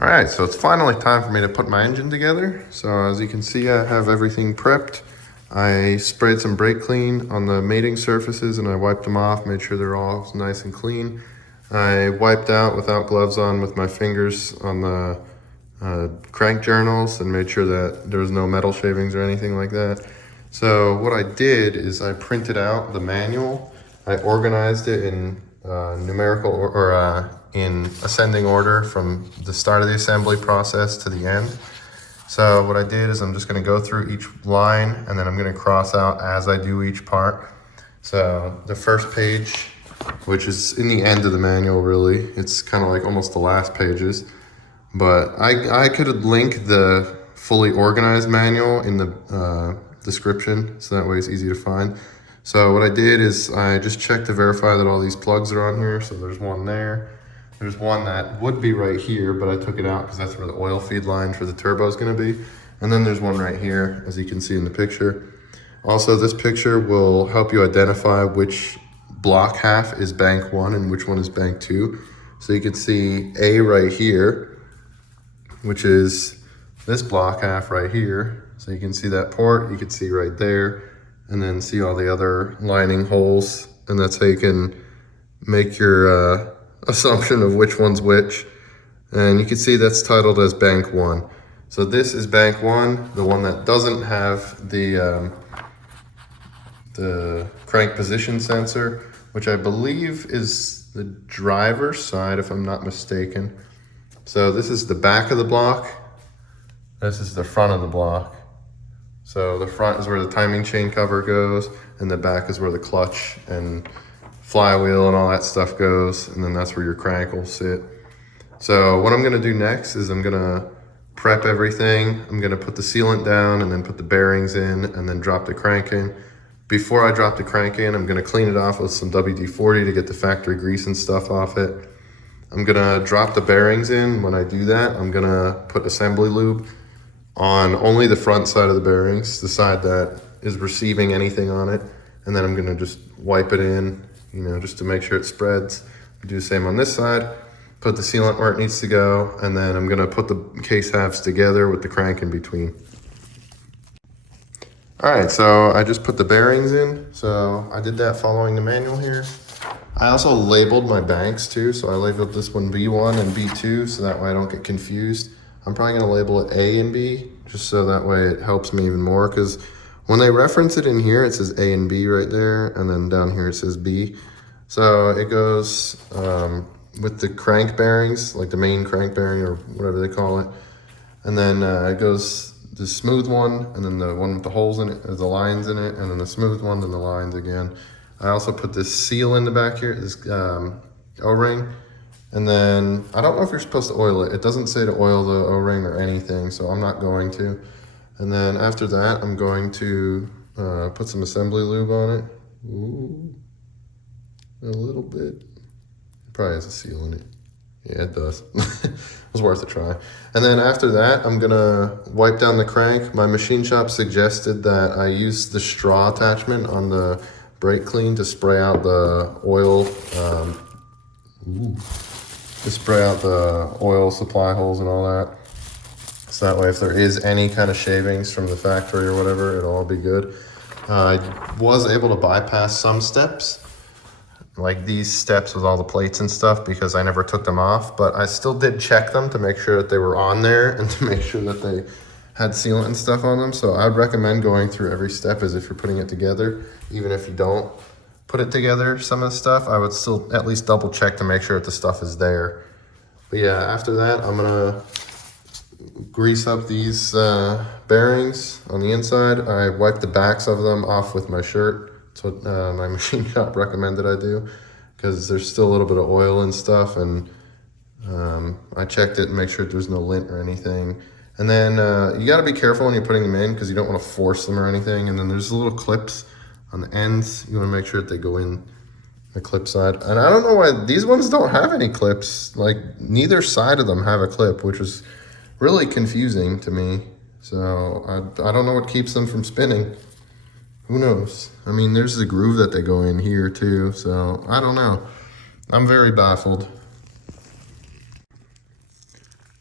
All right, so it's finally time for me to put my engine together. So as you can see, I have everything prepped. I sprayed some brake clean on the mating surfaces and I wiped them off, made sure they're all nice and clean. I wiped out without gloves on with my fingers on the crank journals and made sure that there was no metal shavings or anything like that. So what I did is I printed out the manual. I organized it in numerical or in ascending order from the start of the assembly process to the end. So what I did is I'm just going to go through each line and then I'm going to cross out as I do each part. So the first page, which is in the end of the manual really, it's kind of like almost the last pages, but I could link the fully organized manual in the description, so that way it's easy to find. So what I did is I just checked to verify that all these plugs are on here. So there's one there. There's one that would be right here, but I took it out because that's where the oil feed line for the turbo is going to be. And then there's one right here, as you can see in the picture. Also, this picture will help you identify which block half is bank 1 and which one is bank 2. So you can see A right here, which is this block half right here. So you can see that port, you can see right there, and then see all the other lining holes. And that's how you can make your assumption of which one's which. And you can see that's titled as bank 1. So this is bank 1, the one that doesn't have the crank position sensor, which I believe is the driver's side if I'm not mistaken. So this is the back of the block. This is the front of the block. So the front is where the timing chain cover goes, and the back is where the clutch and flywheel and all that stuff goes, and then that's where your crank will sit. So what I'm gonna do next is I'm gonna prep everything. I'm gonna put the sealant down and then put the bearings in and then drop the crank in. Before I drop the crank in, I'm gonna clean it off with some WD-40 to get the factory grease and stuff off it. I'm gonna drop the bearings in. When I do that, I'm gonna put assembly lube on only the front side of the bearings, the side that is receiving anything on it. And then I'm gonna just wipe it in, you know, just to make sure it spreads. Do the same on this side, put the sealant where it needs to go, and then I'm gonna put the case halves together with the crank in between. All right, so I just put the bearings in. So I did that following the manual here. I also labeled my banks too. So I labeled this one B1 and B2, so that way I don't get confused. I'm probably gonna label it A and B, just so that way it helps me even more, because when they reference it in here, it says A and B right there, and then down here it says B. So it goes with the crank bearings, like the main crank bearing or whatever they call it. And then it goes the smooth one, and then the one with the holes in it, or the lines in it, and then the smooth one, then the lines again. I also put this seal in the back here, this O-ring. And then I don't know if you're supposed to oil it. It doesn't say to oil the O-ring or anything, so I'm not going to. And then after that, I'm going to put some assembly lube on it. Ooh, a little bit. It probably has a seal in it. Yeah, it does. It was worth a try. And then after that, I'm gonna wipe down the crank. My machine shop suggested that I use the straw attachment on the brake clean to spray out the oil. To spray out the oil supply holes and all that. So that way if there is any kind of shavings from the factory or whatever, it'll all be good. I was able to bypass some steps, like these steps with all the plates and stuff, because I never took them off, but I still did check them to make sure that they were on there and to make sure that they had sealant and stuff on them. So I'd recommend going through every step as if you're putting it together, even if you don't put it together, some of the stuff, I would still at least double check to make sure that the stuff is there. But yeah, after that, I'm gonna grease up these bearings on the inside. I wiped the backs of them off with my shirt. That's what my machine shop recommended I do, because there's still a little bit of oil and stuff, and I checked it and make sure there's no lint or anything. And then you gotta be careful when you're putting them in, because you don't wanna force them or anything. And then there's little clips on the ends. You want to make sure that they go in the clip side. And I don't know why these ones don't have any clips. Like neither side of them have a clip, which is really confusing to me. So I don't know what keeps them from spinning. Who knows? I mean, there's the groove that they go in here too. So I don't know. I'm very baffled.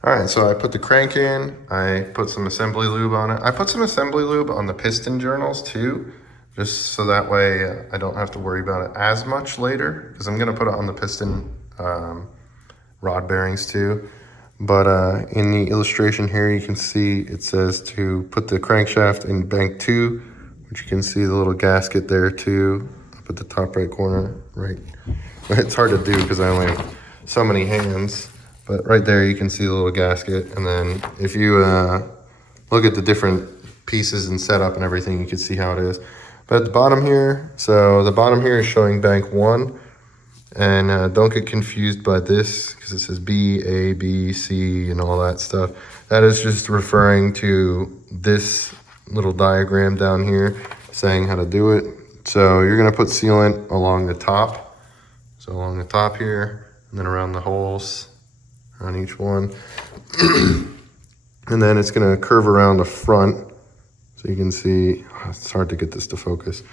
All right, so I put the crank in, I put some assembly lube on it. I put some assembly lube on the piston journals too, just so that way I don't have to worry about it as much later, because I'm gonna put it on the piston rod bearings too. But in the illustration here, you can see it says to put the crankshaft in bank 2, which you can see the little gasket there too, up at the top right corner, right. It's hard to do because I only have so many hands. But right there, you can see the little gasket. And then if you look at the different pieces and setup and everything, you can see how it is. But at the bottom here, so the bottom here is showing bank 1. And don't get confused by this because it says B, A, B, C, and all that stuff. That is just referring to this little diagram down here saying how to do it. So you're going to put sealant along the top. So along the top here, and then around the holes on each one. And then it's gonna curve around the front. So you can see, it's hard to get this to focus.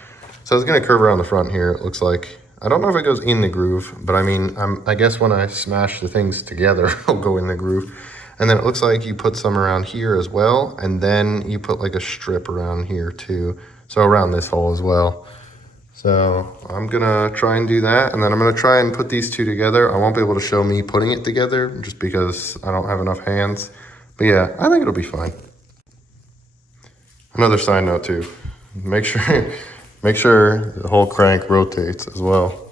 So it's gonna curve around the front here, it looks like. I don't know if it goes in the groove, but I mean, I guess when I smash the things together, it'll go in the groove. And then it looks like you put some around here as well, and then you put like a strip around here too. So around this hole as well. So I'm gonna try and do that, and then I'm gonna try and put these two together. I won't be able to show me putting it together just because I don't have enough hands. But yeah, I think it'll be fine. Another side note too, make sure the whole crank rotates as well.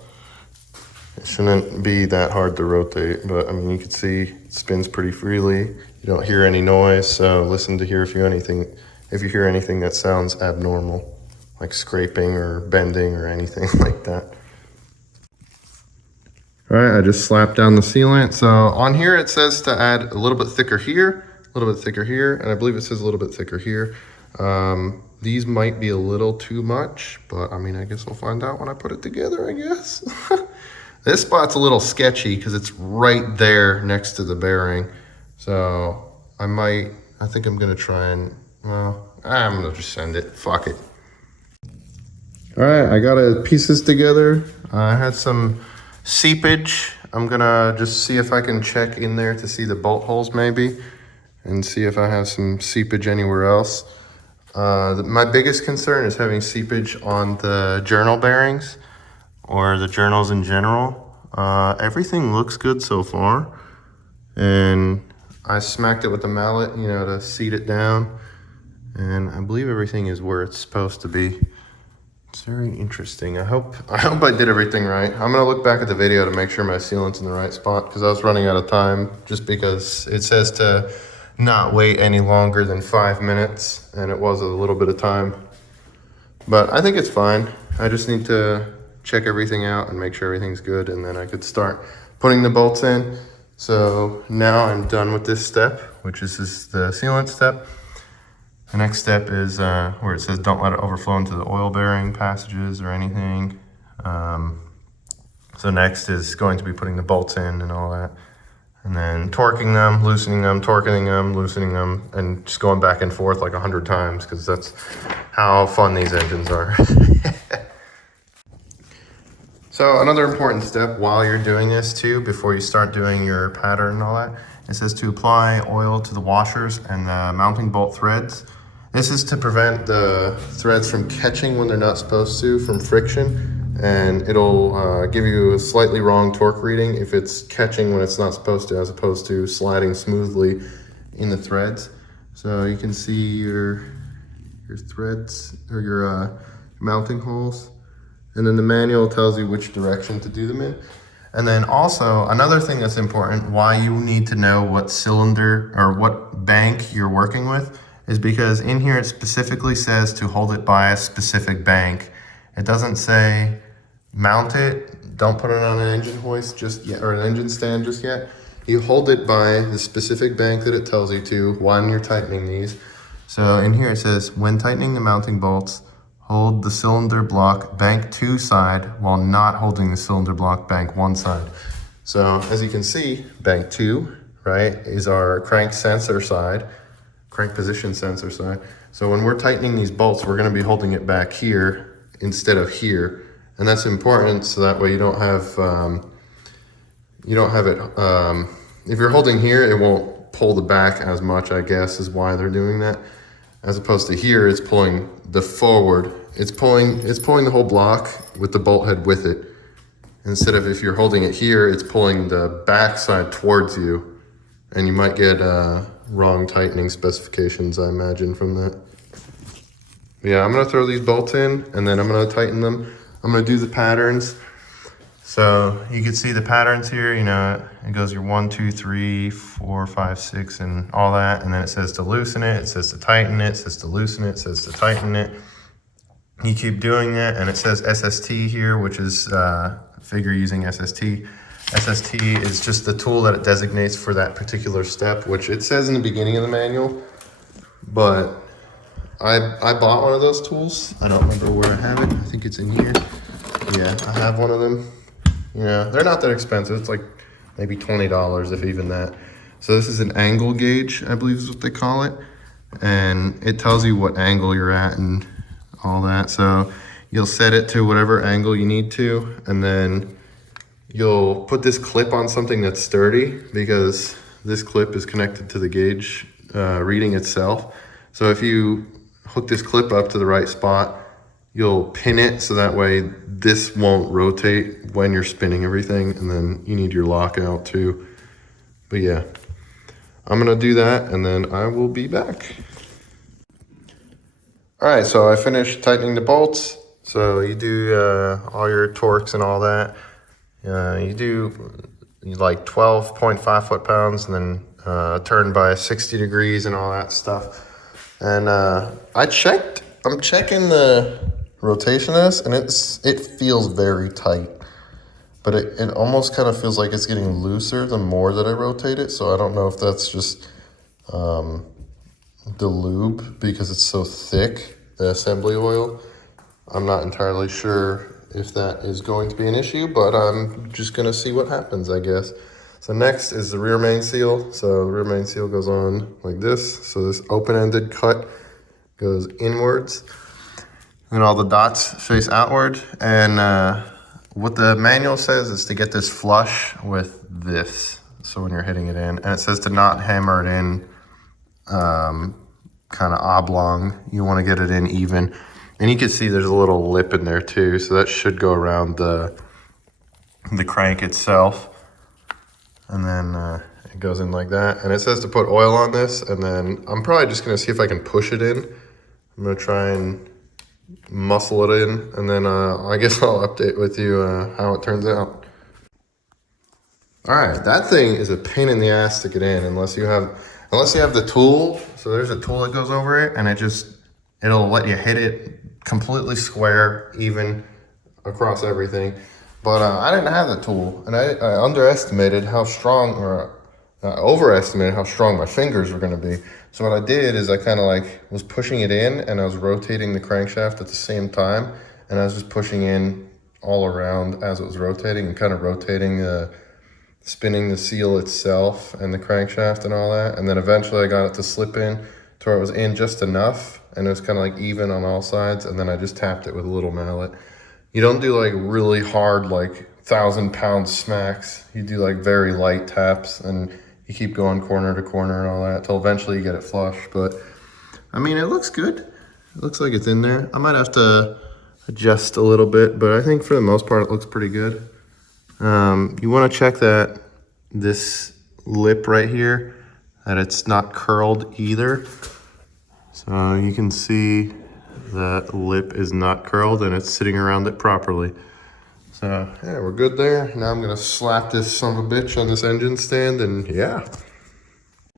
It shouldn't be that hard to rotate, but I mean, you can see it spins pretty freely. You don't hear any noise, so listen to hear if you hear anything that sounds abnormal, like scraping or bending or anything like that. All right, I just slapped down the sealant. So on here it says to add a little bit thicker here, a little bit thicker here, and I believe it says a little bit thicker here. These might be a little too much, but I mean, I guess we'll find out when I put it together, I guess. This spot's a little sketchy because it's right there next to the bearing. So I think I'm gonna try and, well, I'm gonna just send it, fuck it. All right, I got the pieces together. I had some seepage. I'm gonna just see if I can check in there to see the bolt holes maybe and see if I have some seepage anywhere else. My biggest concern is having seepage on the journal bearings or the journals in general. Everything looks good so far. And I smacked it with the mallet, you know, to seat it down. And I believe everything is where it's supposed to be. It's very interesting. I hope I did everything right. I'm gonna look back at the video to make sure my sealant's in the right spot because I was running out of time just because it says to not wait any longer than 5 minutes and it was a little bit of time. But I think it's fine. I just need to check everything out and make sure everything's good and then I could start putting the bolts in. So now I'm done with this step, which is the sealant step. The next step is where it says don't let it overflow into the oil bearing passages or anything. So next is going to be putting the bolts in and all that. And then torquing them, loosening them, torquing them, loosening them, and just going back and forth like 100 times because that's how fun these engines are. So another important step while you're doing this too, before you start doing your pattern and all that, it says to apply oil to the washers and the mounting bolt threads. This is to prevent the threads from catching when they're not supposed to from friction, and it'll give you a slightly wrong torque reading if it's catching when it's not supposed to, as opposed to sliding smoothly in the threads. So you can see your threads or your mounting holes, and then the manual tells you which direction to do them in. And then also another thing that's important, why you need to know what cylinder or what bank you're working with, is because in here it specifically says to hold it by a specific bank. It doesn't say mount it, don't put it on an engine hoist just yet, or an engine stand just yet. You hold it by the specific bank that it tells you to when you're tightening these. So in here it says, when tightening the mounting bolts, hold the cylinder block bank 2 side while not holding the cylinder block bank 1 side. So as you can see, bank 2, right, is our crank sensor side, crank position sensor side. So when we're tightening these bolts, we're gonna be holding it back here instead of here. And that's important so that way you don't have it, if you're holding here, it won't pull the back as much, I guess, is why they're doing that. As opposed to here, it's pulling the forward. It's pulling the whole block with the bolt head with it. Instead of if you're holding it here, it's pulling the back side towards you. And you might get wrong tightening specifications, I imagine, from that. Yeah, I'm gonna throw these bolts in and then I'm gonna tighten them. I'm gonna do the patterns. So you can see the patterns here, you know, it goes your 1, 2, 3, 4, 5, 6, and all that. And then it says to loosen it, it says to tighten it, it says to loosen it, it says to tighten it. You keep doing that, and it says SST here, which is figure using SST. SST is just the tool that it designates for that particular step, which it says in the beginning of the manual, but I bought one of those tools. I don't remember where I have it. I think it's in here. Yeah, I have one of them. Yeah, they're not that expensive. It's like maybe $20, if even that. So this is an angle gauge, I believe is what they call it. And it tells you what angle you're at and all that. So you'll set it to whatever angle you need to, and then you'll put this clip on something that's sturdy, because this clip is connected to the gauge reading itself. So if you hook this clip up to the right spot, you'll pin it so that way this won't rotate when you're spinning everything, and then you need your lockout too. But yeah, I'm gonna do that and then I will be back. All right, so I finished tightening the bolts. So you do all your torques and all that. You do like 12.5 foot-pounds and then turn by 60 degrees and all that stuff. And I'm checking the rotation of this, and it feels very tight, but it almost kind of feels like it's getting looser the more that I rotate it. So I don't know if that's just the lube, because it's so thick, the assembly oil. I'm not entirely sure if that is going to be an issue, but I'm just gonna see what happens, I guess. So next is the rear main seal. So the rear main seal goes on like this. So this open-ended cut goes inwards, and all the dots face outward. And what the manual says is to get this flush with this. So when you're hitting it in, and it says to not hammer it in kind of oblong. You want to get it in even. And you can see there's a little lip in there too, so that should go around the crank itself. And then it goes in like that. And it says to put oil on this, and then I'm probably just gonna see if I can push it in. I'm gonna try and muscle it in, and then I guess I'll update with you how it turns out. All right, that thing is a pain in the ass to get in unless you have the tool. So there's a tool that goes over it, and it'll let you hit it completely square, even across everything. But I didn't have the tool, and I underestimated how strong, or overestimated how strong my fingers were gonna be. So what I did is I kind of like was pushing it in, and I was rotating the crankshaft at the same time, and I was just pushing in all around as it was rotating, and kind of rotating spinning the seal itself and the crankshaft and all that. And then eventually I got it to slip in to where it was in just enough, and it was kind of like even on all sides, and then I just tapped it with a little mallet. You don't do like really hard, like 1,000-pound smacks. You do like very light taps, and you keep going corner to corner and all that till eventually you get it flush. But I mean, it looks good. It looks like it's in there. I might have to adjust a little bit, but I think for the most part it looks pretty good. You want to check that this lip right here, that it's not curled either. So you can see that lip is not curled, and it's sitting around it properly. So yeah, we're good there. Now I'm gonna slap this son of a bitch on this engine stand, and yeah.